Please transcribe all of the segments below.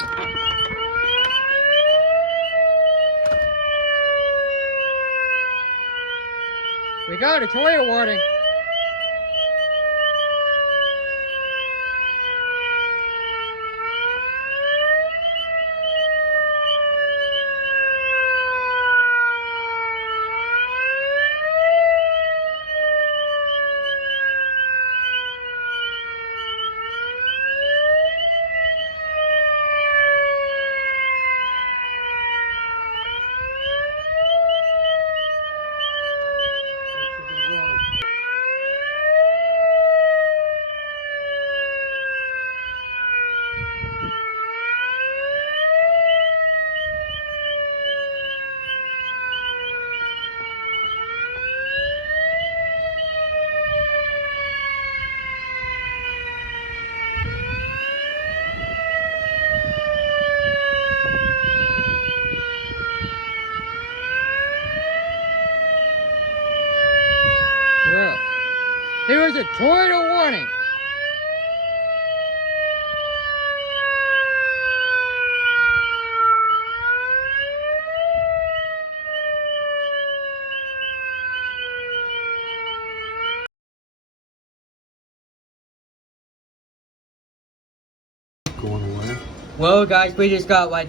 We got a tornado warning. Bro, there was a tornado warning. Going away. Well, guys, we just got like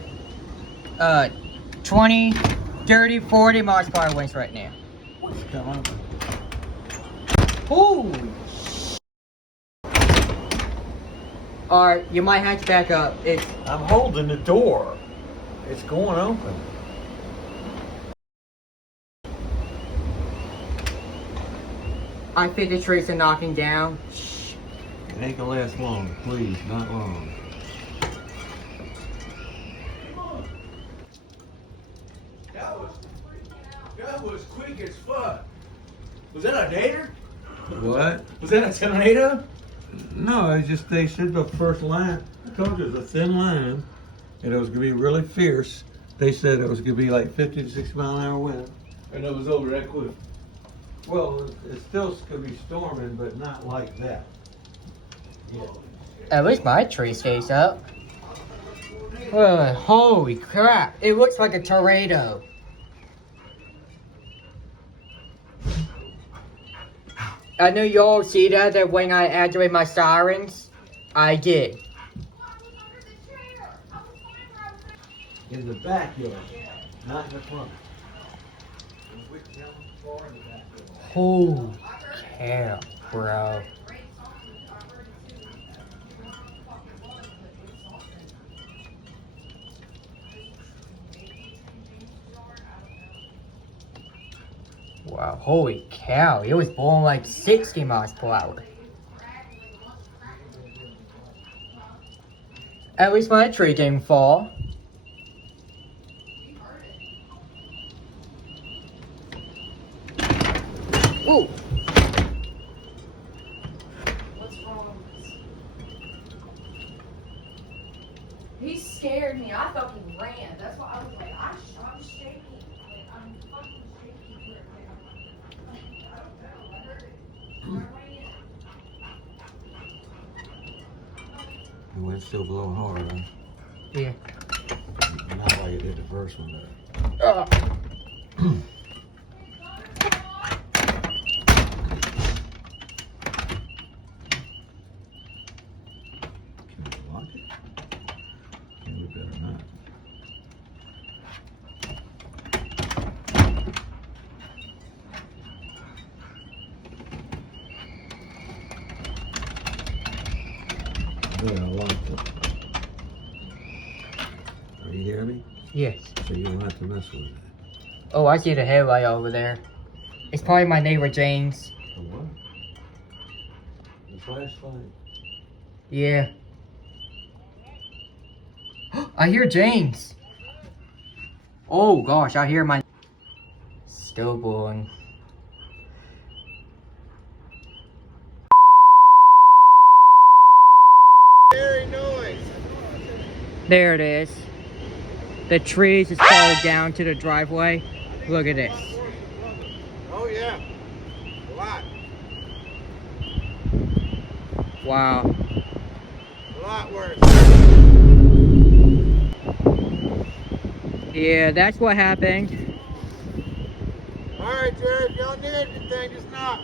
20, 30, 40 miles per hour winds right now. What's going on? Holy. Alright, you might have to back up. I'm holding the door. It's going open. I think the trees are knocking down. It ain't gonna last long, please, not long. That was quick as fuck. Was that a gator? What? Was that a tornado? No, it's just they said the first line. I told you it was a thin line, and it was gonna be really fierce. They said it was gonna be like 50 to 60 mile an hour wind. And it was over that quick. Well, it's still gonna be storming, but not like that. Yeah. At least my tree stays up. Holy crap. It looks like a tornado. I know you all see that when I activate my sirens. I did. In the backyard, not in the front. Holy cow, bro. Wow, holy cow. It was blowing like 60 miles per hour. At least my tree didn't fall. Ooh. What's wrong? He scared me. I thought he ran. That's why I was like, I'm shaking. Like, I'm fucking shaking. I don't know. I heard it. I ran. The wind's still blowing hard, huh? Yeah. Not like it did the first one, Uh. though. Yeah, I locked it. Are you hearing me? Yes. So you don't have to mess with it. Oh, I see the headlight over there. It's probably my neighbor James. The what? The flashlight? Yeah. I hear James. Oh gosh, I hear my still blowing. Scary noise. There it is. The trees just fall down to the driveway. Look at this. Oh yeah. A lot. Wow. A lot worse. Yeah, that's what happened. All right, Jerry, if y'all need anything, just knock.